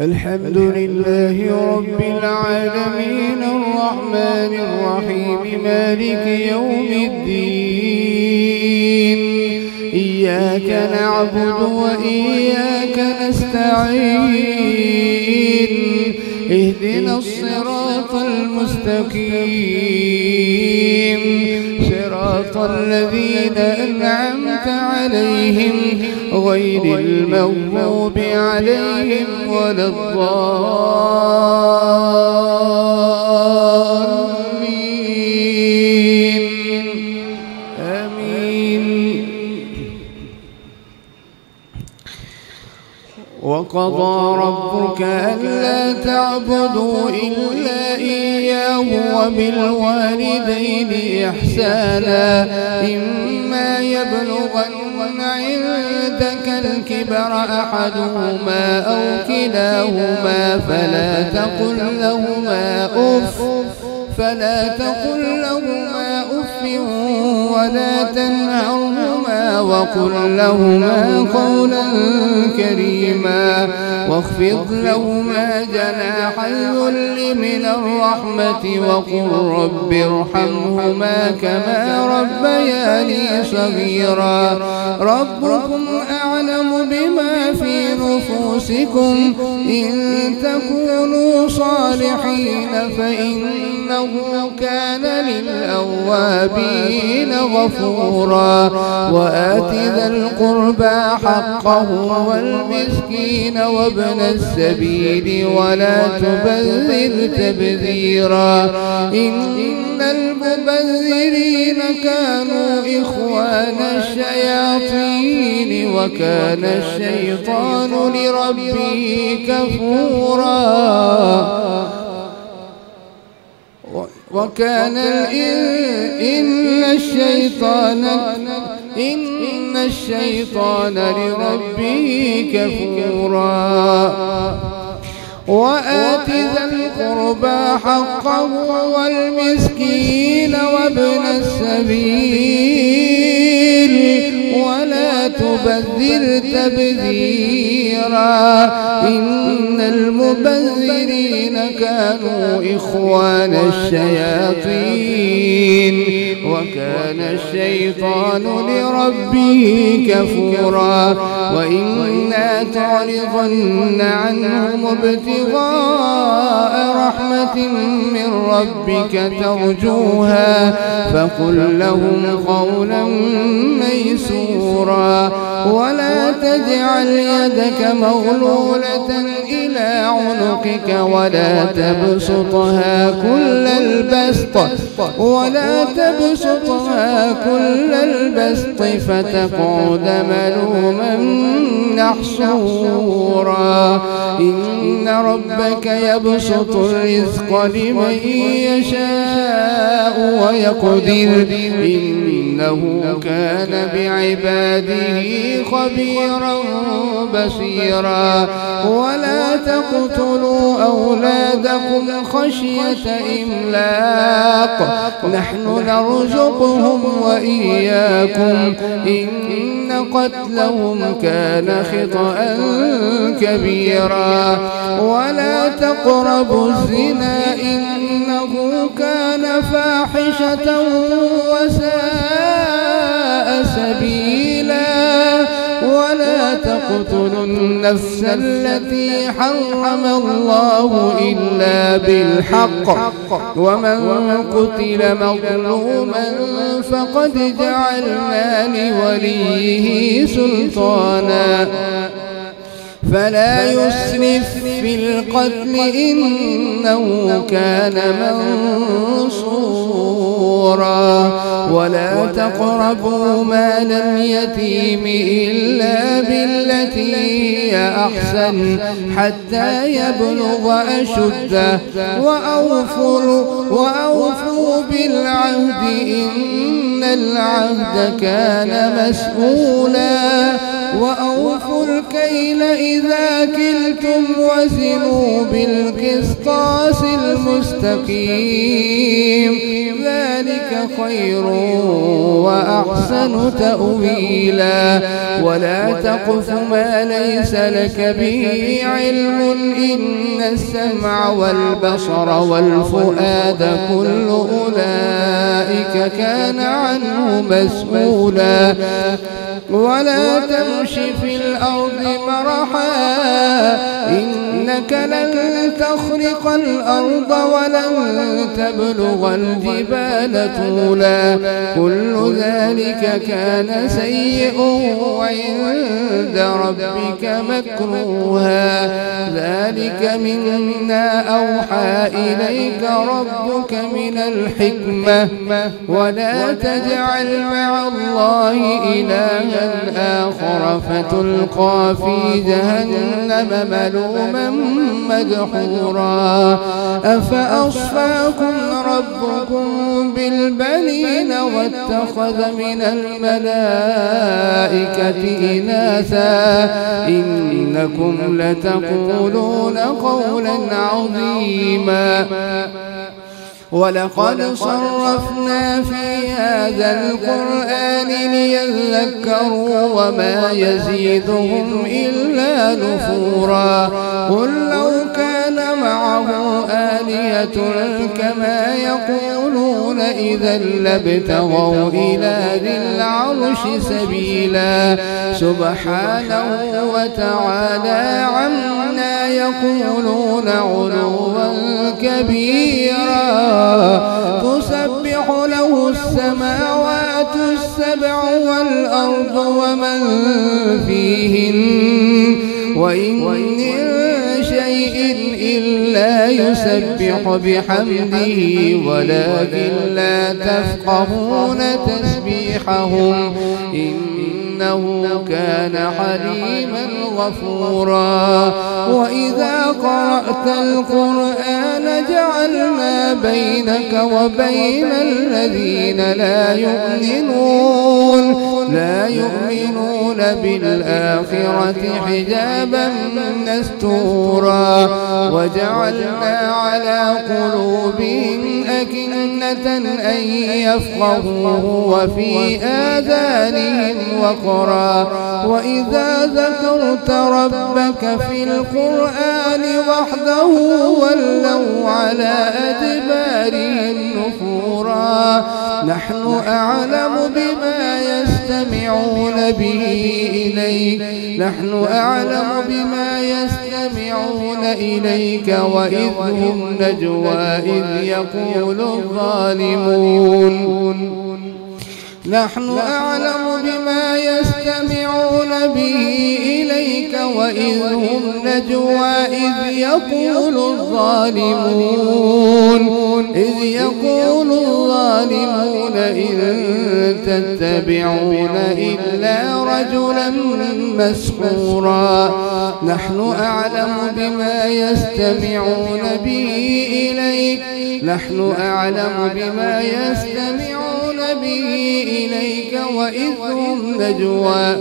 الحمد لله رب العالمين الرحمن الرحيم مالك يوم الدين إياك نعبد وإياك نستعين اهدنا الصراط المستقيم صراط الذين أنعمت عليهم غير المغضوب عليهم ولا الضالين آمين. وقضى ربك ألا تعبدوا إلا إياه وبالوالدين إحسانا إما يبلغن عندك الكبر أحدهما أو كلاهما فلا تقل لهما أف ولا تنهرهما وقل لهما قولا كريما واخفض لهما جناح الذل من الرحمة وقل رب ارحمهما كما ربياني صغيرا ربكم أعلم بما في نفوسكم إن تكونوا صالحين فإنه كان للأوابين غفورا وآت ذا القربى حقه والمسكين وابن السبيل ولا تبذر تبذيرا إن المبذرين كانوا إخوان الشياطين وكان الشيطان لربه كفورا إن الشيطان لربه كفورا وآت ذا القربى حقه والمسكين وابن السبيل ولا تبذر تبذيرا إن المبذرين كانوا إخوان الشياطين وكان الشيطان لربه كفورا وإما تعرضن عنهم ابتغاء رحمة من ربك ترجوها فقل لهم قولا ميسورا ولا تجعل يدك مغلولة إلى عنقك ولا تبسطها كل البسط فتقعد ملوما محسورا إن ربك يبسط الرزق لمن يشاء ويقدر إنه كان بعباده خبيرا بصيرا ولا تقتلوا أولادكم خشية إملاق نحن نرزقهم وإياكم إن قتلهم كان خطأ كبيرا ولا تقربوا الزنا إنه كان فاحشة وساء سبيلا ولا تقتلوا النفس التي حرم الله إلا بالحق ومن قتل مظلوما فقد جعلنا لوليه سلطانا فلا يسرف في القتل إنه كان منصورا ولا تقربوا مال اليتيم إلا بالتي هي أحسن حتى يبلغ أشده وأوفوا بالعهد إن العهد كان مسؤولا وأوفوا الكيل إذا كلتم وزنوا بالقسطاس المستقيم ذلك خير وأحسن تأويلا ولا تقف ما ليس لك به علم إن السمع والبصر والفؤاد كل أولئك كان عنه مسؤولا ولا تمش في الأرض مرحا إنك لن تخرق الأرض ولن تبلغ الجبال طولا كل ذلك كان سيئا عند ربك مكروها ذلك مما أوحى إليك ربك من الحكمة ولا تجعل مع الله إلها آخر فتلقى في جهنم ملوما مدحورا أفأصفاكم ربكم بالبنين واتخذ من الملائكة إناثا إنكم لتقولون قولا عظيما ولقد صرفنا في هذا القرآن ليذكروا وما يزيدهم إلا نفورا قل لو كان معه آلهة كما يقولون إذا لابتغوا إلى ذي العرش سبيلا سبحانه وتعالى عما يقولون علوا كبيرا تسبح له السماوات السبع والأرض ومن فيهن وإن من شيء إلا يسبح بحمده ولكن لا تفقهون تسبيحهم إنه كان حليما غفورا وإذا قرأت القرآن جعلنا بينك وبين الذين لا يؤمنون بالآخرة حجابا مستورا وجعلنا على قلوبهم أكنة أن يفقهوه وفي آذانهم وقرا وإذا ذكرت ربك في القرآن وحده ولوا على أدبارهم نفورا نحن أعلم بما يستمعون إليك وإذ هم نجوى إذ يقول الظالمون نحن أعلم بما يستمعون به إليك وإذ هم نجوى إذ يقول الظالمون إن تتبعون إلا رجلا مسحورا نحن أعلم بما يستمعون به إليك وإذ هم نجوى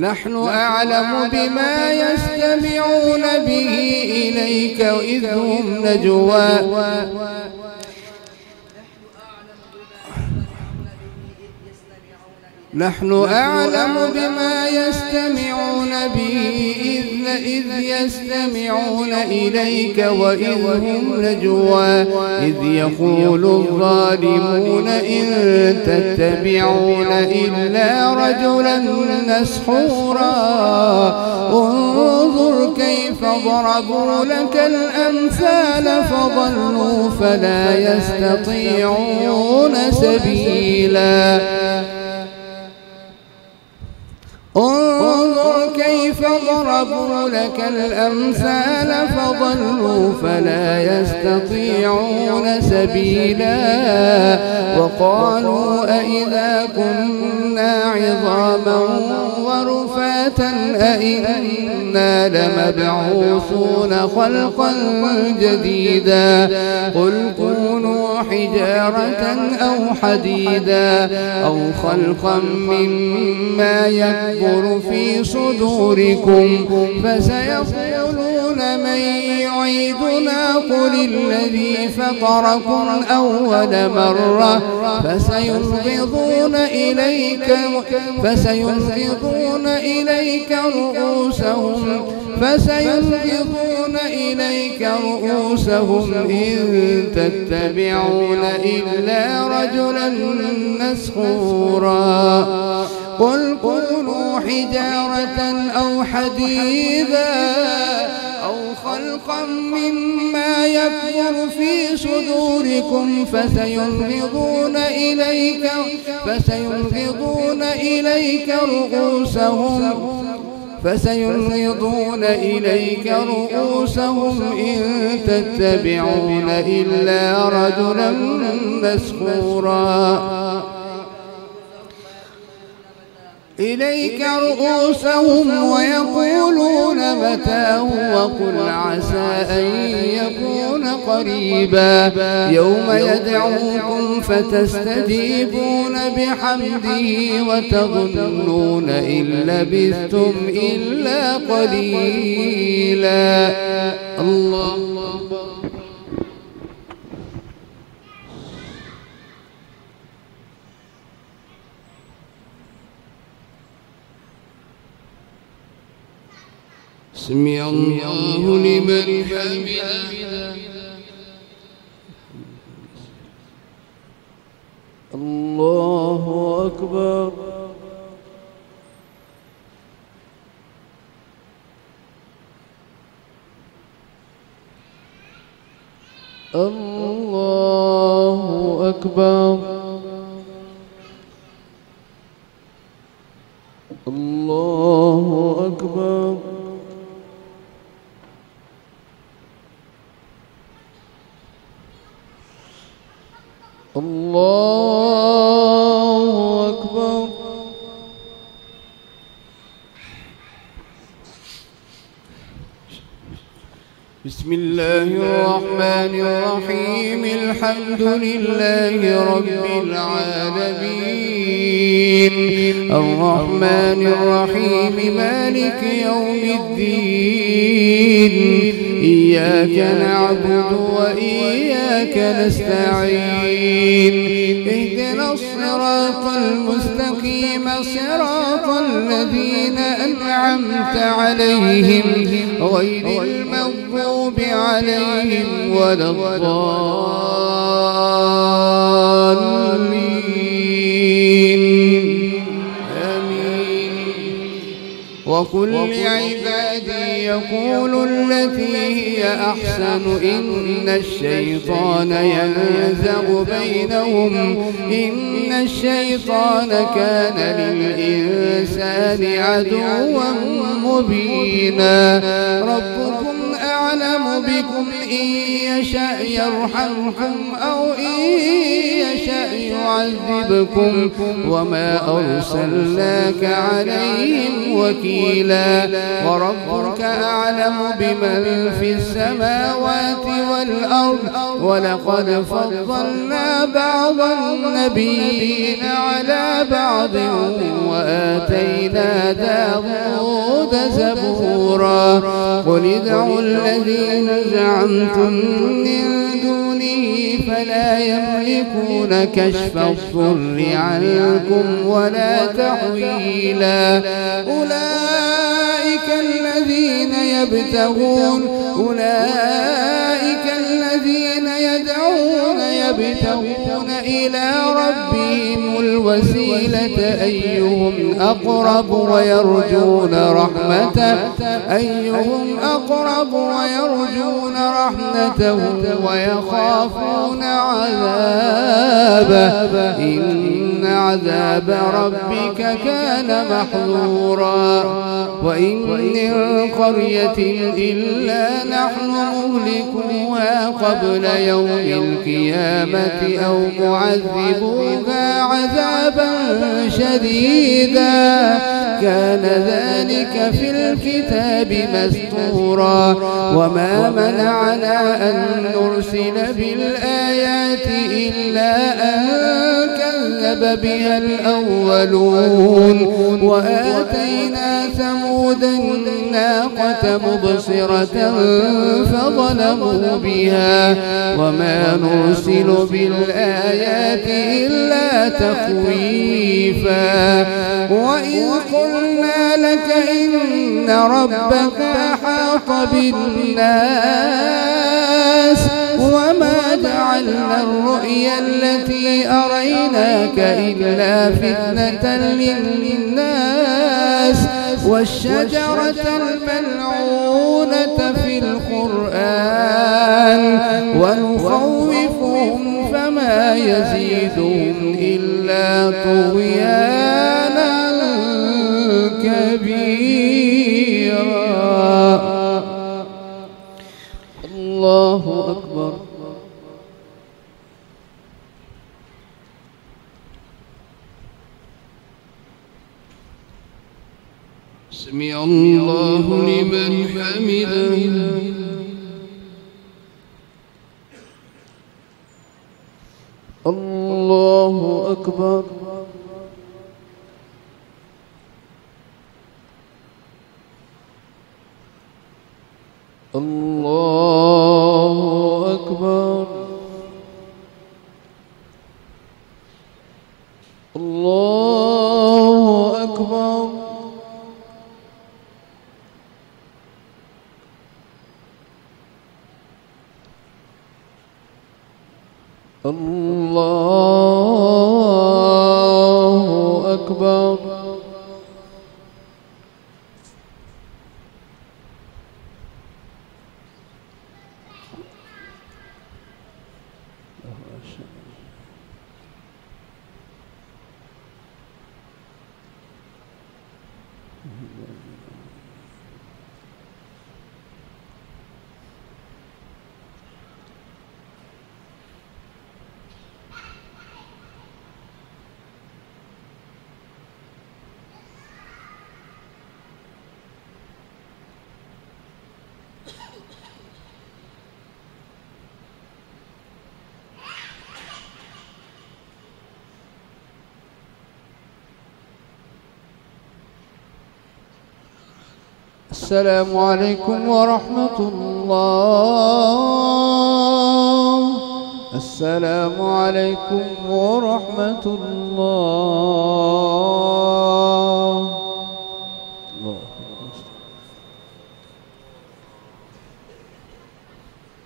نحن أعلم بما يستمعون به إليك وإذ هم نجوى نحن أعلم بما يستمعون به إذ يستمعون إليك وإذ هم نجوى إذ يقول الظالمون إن تتبعون إلا رجلا مسحورا انظر كيف ضربوا لك الأمثال فضلوا فلا يستطيعون سبيلا انظر كيف ضربوا لك الأمثال فضلوا فلا يستطيعون سبيلا وقالوا أئذا كنا عظاما ورفاتا أئنا لمبعوثون خلقا جديدا قل كونوا حجارة أو حديدا أو خلقا مما يكبر في صدوركم فسيقولون من يعيدنا قل الذي فطركم أول مرة فسينغضون إليك رؤوسهم إن تتبعون إلا رجلا مسحورا قل كونوا حجارة أو حديدا أو خلقا مما يكبر في صدوركم فسينغضون إليك رؤوسهم إن تتبعون إلا رجلا مسحورا إليك رؤوسهم ويقولون متى وقل عسى أن يكون قريبا يوم يدعوكم فتستجيبون بحمده وتظنون إن لبثتم إلا قليلا الله سمع الله لمن حمده الله أكبر الله أكبر الله أكبر الله أكبر بسم الله الرحمن الرحيم الحمد لله رب العالمين الرحمن الرحيم مالك يوم الدين إياك نعبد وإياك نستعين اهدنا الصراط المستقيم صراط الذين أنعمت عليهم غير المغضوب عليهم ولا الضالين آمين وقل لعبادي يقولوا التي هي أحسن إن الشيطان ينزغ بينهم إن الشيطان كان للإنسان عدوا مبينا ربكم أعلم بكم إن يشاء يرحمكم أو إن يشاء يعذبكم وما أرسلناك عليهم وكيلا وربك أعلم بمن في السماوات والأرض ولقد فضلنا بعض النبيين على بعض وآتينا داود زبورا قل ادعوا الذين زعمتم من دونه فلا يملكون كشف الضر عنكم ولا تحويلا أولئك الذين يبتغون إلى ربهم الوسيلة أيهم أقرب ويرجون رحمته ويخافون عذابه إن عذاب ربك كان محظورا وإن من قرية إلا نحن مهلكوها قبل يوم القيامة أو معذبوها عذابا شديدا كان ذلك في الكتاب مسطورا وما منعنا أن نرسل بالآيات إلا أن كذب بها الأولون وآتينا ثمود الناقة مبصرة فظلموا بها وما نرسل بالآيات إلا تخويفا وإذ قلنا لك إن ربك أحاط بالناس وما جعلنا الرؤيا التي أريناك إلا فتنة للناس والشجرة الملعونة في القرآن ونخوفهم فما يزيدهم إلا طغيانا كبيرا. الله أكبر. سمع الله لمن حمده. الله أكبر. الله أكبر. الله أكبر. الله أكبر. السلام عليكم ورحمة الله. السلام عليكم ورحمة الله.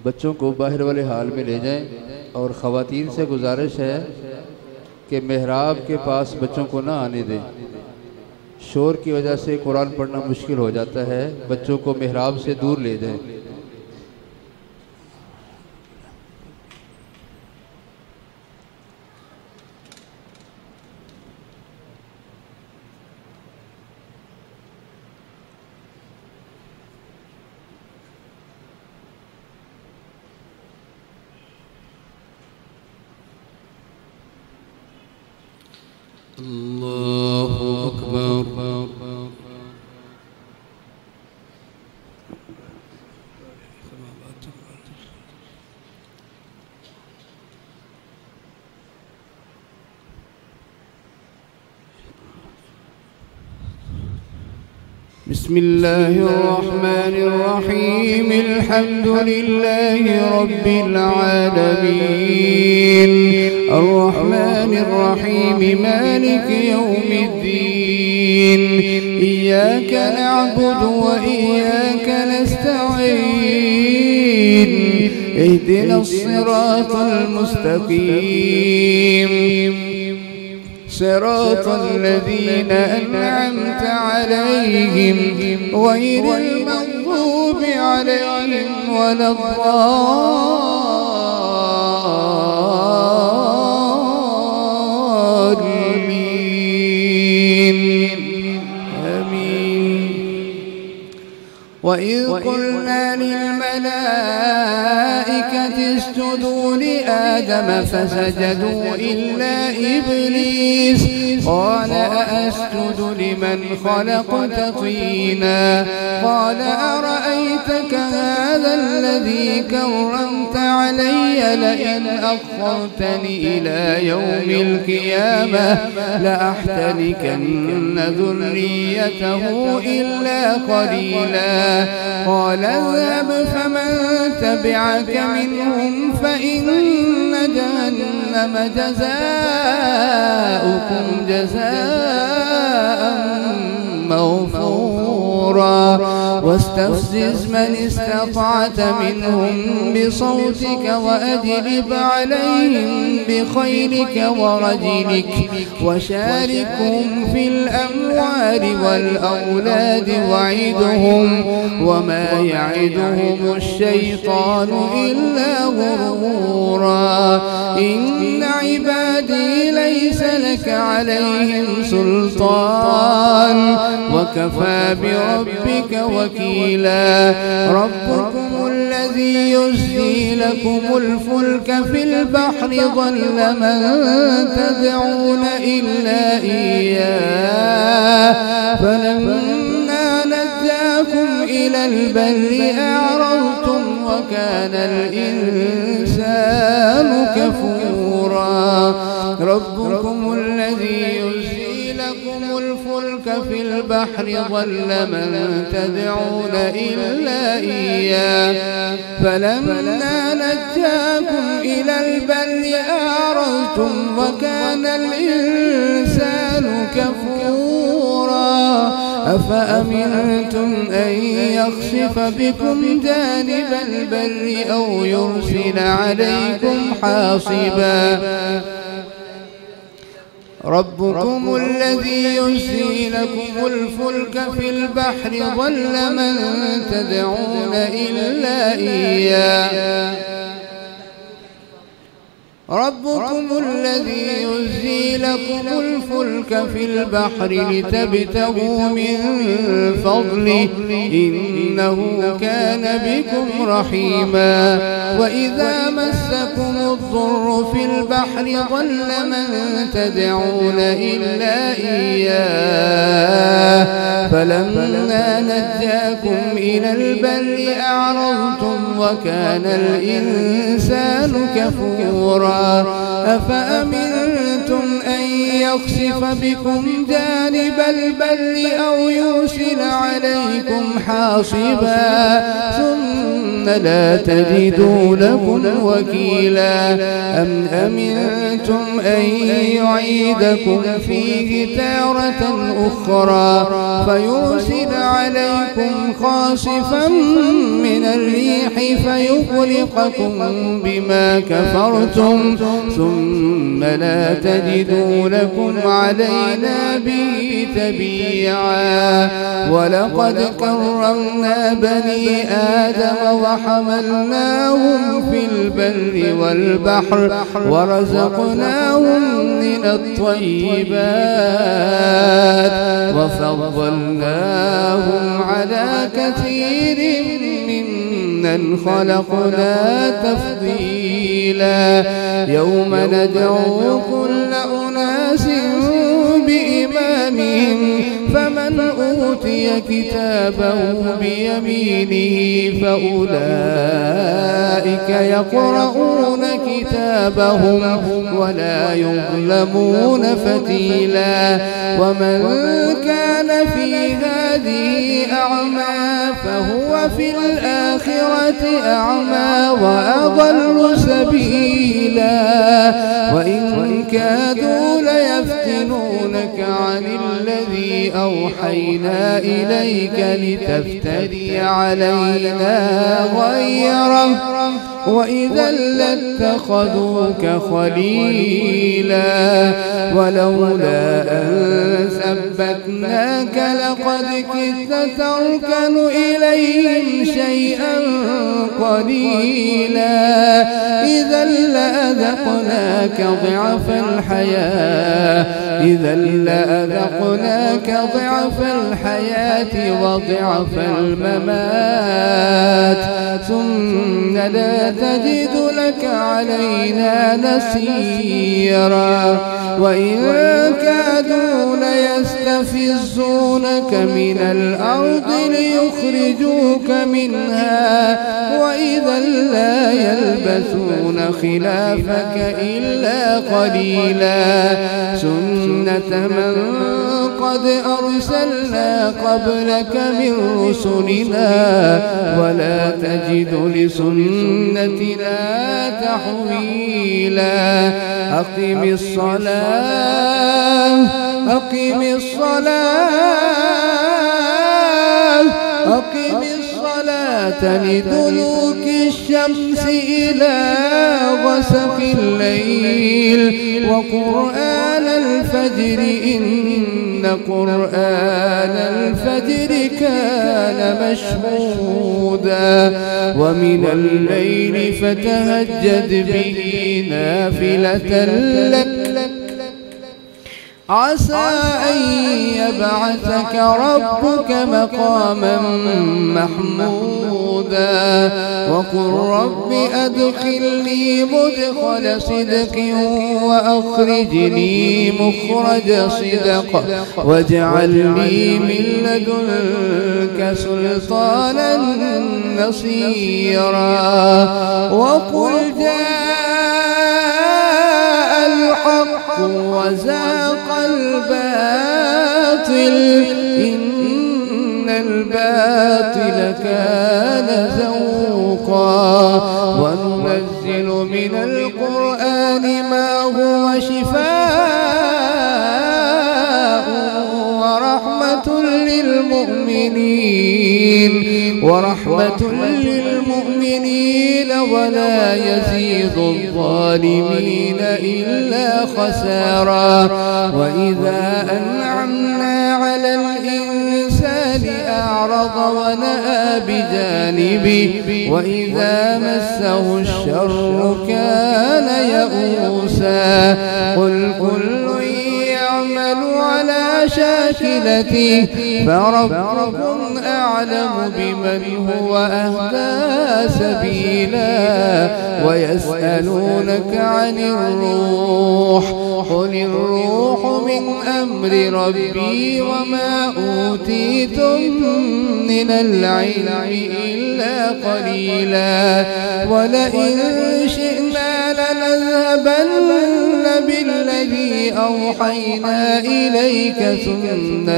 बच्चों को बाहर वाले हाल में ले जाएं और ख़वातीन से गुजारिश है कि मेहराब के पास बच्चों को ना आने दें। शोर की वजह से कुरान पढ़ना मुश्किल हो जाता है। बच्चों को मेहराब से दूर ले जाएं। الله أكبر. بسم الله الرحمن الرحيم. الحمد لله رب العالمين الرحمن الرحيم مالك يوم الدين إياك نعبد وإياك نستعين اهدنا الصراط المستقيم صراط الذين أنعمت عليهم غير المغضوب عليهم ولا الضالين آمين. وإذ قلنا للملائكة اسجدوا لآدم فسجدوا إلا إبليس قال أأسجد لمن خلقت طينا قال أرأيتك هذا الذي كرمت علي لئن أخرتني إلى يوم القيامة لأحتركن ذريته إلا قليلا قال اذهب فمن تبعك منهم فإن جهنم جزاؤكم جزاء موفورا واستفزز من استطعت منهم بصوتك وأجلب عليهم بخيلك ورجلك وشاركهم في الأموال والأولاد وعدهم وما يعدهم الشيطان إلا غرورا إن عبادي ليس لك عليهم سلطان وكفى بربك وكيلا ربكم الذي يزجي لكم الفلك في البحر ضل من تدعون إلا إياه فلما نجاكم إلى البر أعرضتم وكان الإنسان كفورا ربكم الذي يزجي لكم الفلك في البحر ضل من تدعون إلا إياه فلما نجاكم إلى البر أعرضتم وكان الإنسان كفورا أفأمنتم أن يخسف بكم جانب البر أو يرسل عليكم حاصبا ربكم الذي يزجي لكم الفلك في البحر ضل من تدعون إلا إياه ربكم الذي يزجي لكم الفلك في البحر لتبتغوا من فضله إنه كان بكم رحيما وإذا مسكم الضر في البحر ضل من تدعون إلا إياه فلما نجاكم إلى البر أعرضتم وكان الإنسان كفورا أفأمنتم أن يخسف بكم جانب البر أو يرسل عليكم حاصبا ثم لا تجدوا لكم وكيلا أم أمنتم أن يعيدكم فيه تارة أخرى فيرسل عليكم خاصفا من الريح فيغرقكم بما كفرتم ثم لا تجدوا لكم علينا به تبيعا ولقد كرمنا بني آدم وحملناهم في البر والبحر ورزقناهم من الطيبات وفضلناهم على كثير ممن خلقنا تفضيلا يوم ندعو كل أناس بإمامهم فمن أوتي كتابه بيمينه فأولئك يقرؤون كتابهم ولا يظلمون فتيلا ومن كان في هذه أعمى فهو في الآخرة أعمى وأضل سبيلا وإن كادوا ليفتنونك عن الذي أوحينا إليك لتفتري علينا غيره وإذا لاتخذوك خليلا ولولا أن ثبتناك لقد كدت تركن إليهم شيئا قليلا إذا لأذقناك ضعف الحياة وضعف الممات ثم لا تجد لك علينا نصيرا وإن كادوا ليستفزونك من الأرض ليخرجوك منها وإذا لا يلبثون خلافك إلا قليلا سنة من قد أرسلنا قبلك من رسلنا ولا تجد لسنتنا تحويلا أقم الصلاة أقم الصلاة لدلوك الشمس إلى غسق الليل وقرآن الفجر إن قرآن الفجر كان مشهودا ومن الليل فتهجد به نافلة لك عسى أن يبعثك ربك مقاما محمودا وقل رب أدخلني مدخل صدق وأخرجني مخرج صدق واجعل لي من لدنك سلطانا نصيرا وقل جاء الحق وزاق الباطل إن الباطل كان زوقا وننزل من القرآن ما هو شفاء ورحمة للمؤمنين ولا يزيد الظالمين إلا خسارا وإذا أنعمنا على الإنسان أعرض ونأى بجانبه وإذا مسه الشر كان يئوسا قل كل يعمل على شاكلته فربكم أعلم بمن هو أهدى سبيلا ويسألونك عن الروح قل الروح من أمر ربي وما أوتيتم من العلم إلا قليلا ولئن شئنا لنذهبن بالذي أوحينا إليك ثم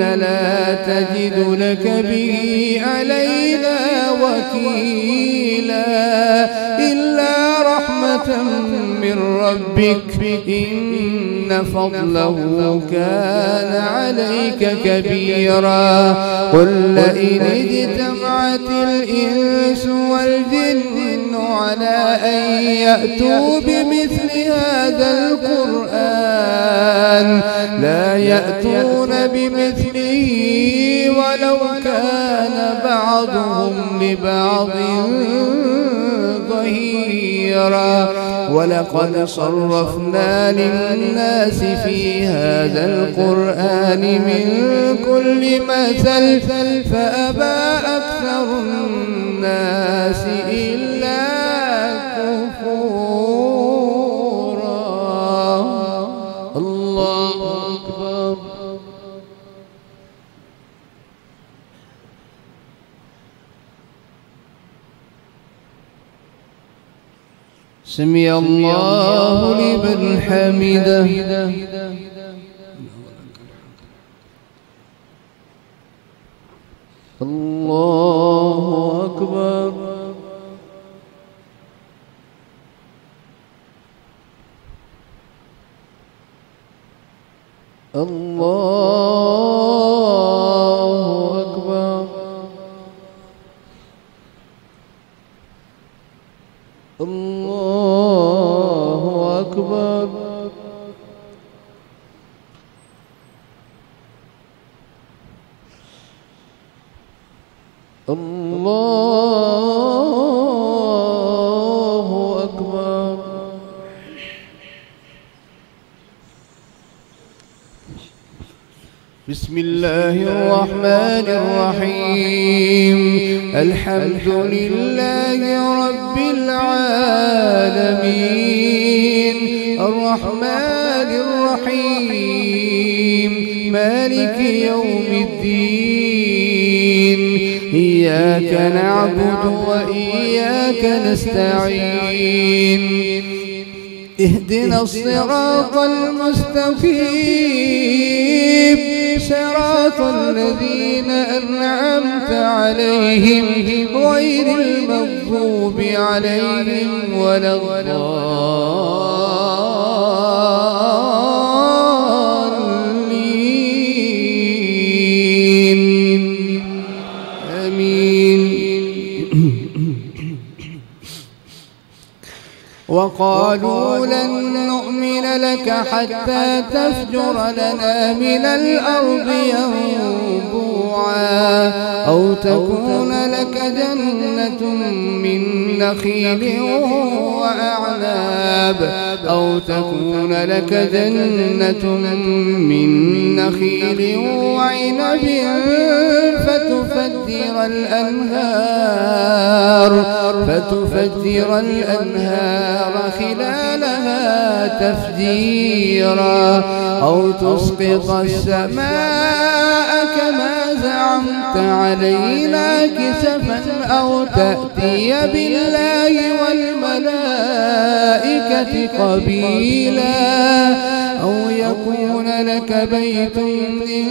لا تجد لك به علينا وكيلا إلا رحمة من ربك إن فضله كان عليك كبيرا قل لئن اجتمعت الإنس والجن على أن يأتوا بمثل هذا القرآن لا يأتون بمثله ولو كان بعضهم لبعض ظهيرا ولقد صرفنا للناس في هذا القرآن من كل مثل فأبى أكثر الناس إلا كفورا الله أكبر سمع الله لمن حمده الله أكبر الله أكبر الله أكبر الله أكبر بسم الله الرحمن الرحيم الحمد لله رب العالمين مالك يوم الدين إياك نعبد وإياك نستعين اهدنا الصراط المستقيم صراط الذين أنعمت عليهم غير المغضوب عليهم ولا الضالين آمين. وقالوا لن نؤمن لك حتى تفجر لنا من الأرض ينبوعا أو تكون لك جنة من نخيل وأعناب وعنب فتفجر الأنهار خلالها تفجيرا أو تسقط السماء كما زعمت علينا كسفا أو تأتي بالله والملائكة قبيلا أو يكون لك بيت من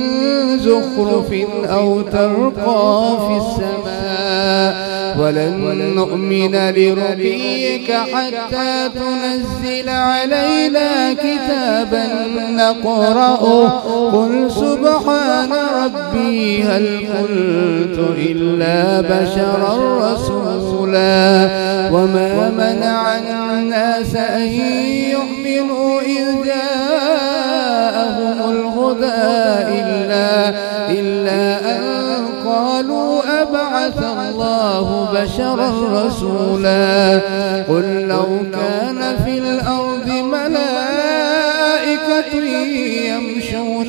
زخرف أو ترقى في السماء ولن نؤمن لرقيك حتى تنزل علينا كتابا نقرأه قل سبحان ربي هل كنت إلا بشرا رسولا وما منع الناس أن يؤمنوا إذ جاءهم الهدى إلا أن قالوا أبعث الله بشرا رسولا قل لو كان في الأرض ملائكة يمشون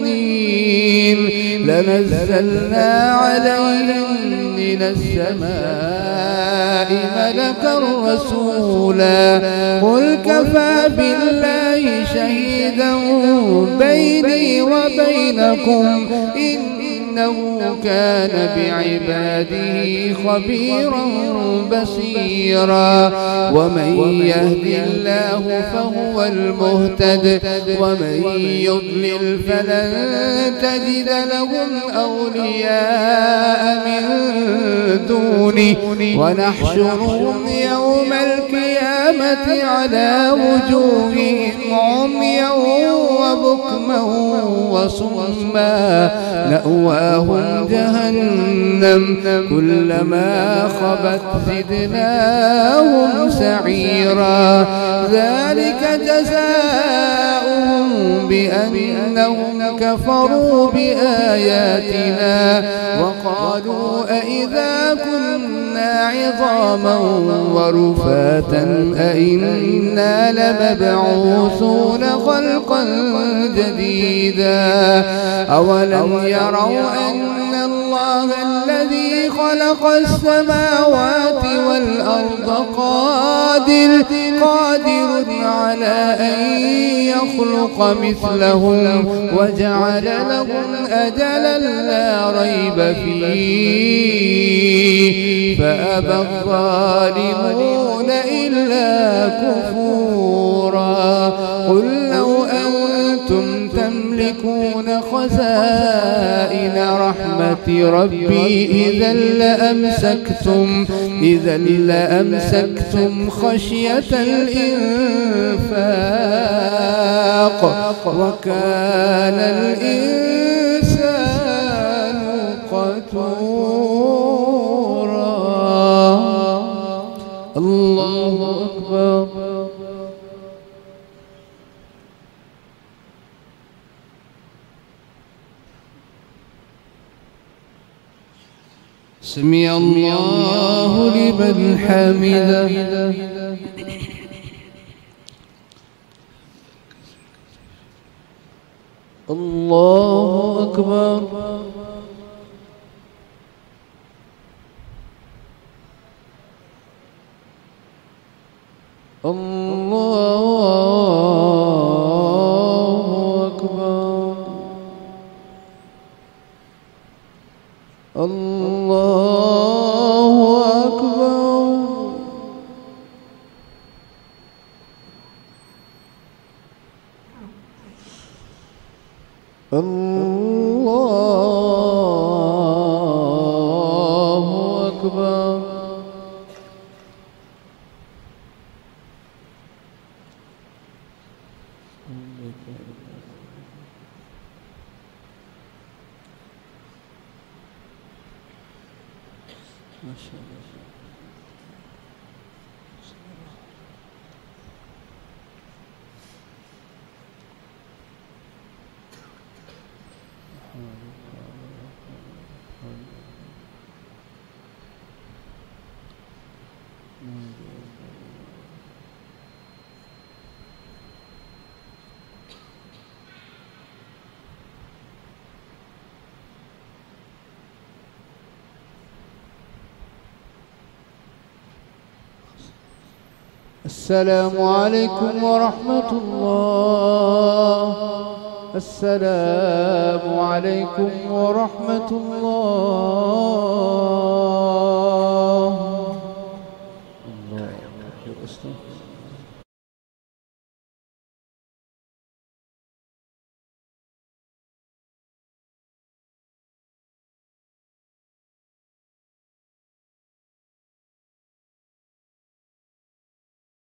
مطمئنين لنزلنا عليهم من السماء ملكا رسولا قل كفى بالله شهيدا بيني وبينكم إنه كان بعباده خبيرا بصيرا ومن يهد الله فهو المهتد ومن يضلل فلن تجد لهم أولياء من دونه ونحشرهم يوم القيامة على وجوههم عميا وبكما وصما مأواهم جهنم كلما خبت زدناهم سعيرا ذلك جزاؤهم بأنهم كفروا بآياتنا وقالوا أئذا كنا عظاما ورفاتا أئنا لمبعوثون خلقا جديدا أولم يروا أن الله الذي خلق السماوات والأرض قادر على أن يخلق مثلهم وجعل لهم أجلا لا ريب فيه فأبى الظالمون إلا كفورا قل لو أنتم تملكون خزائن رحمة ربي إذا لأمسكتم خشية الإنفاق وكان الإنسان قتورا الله أكبر. سمع الله لمن حمده. الله أكبر. الله أكبر. الله أكبر. ما شاء الله. السلام عليكم ورحمة الله. السلام عليكم ورحمة الله.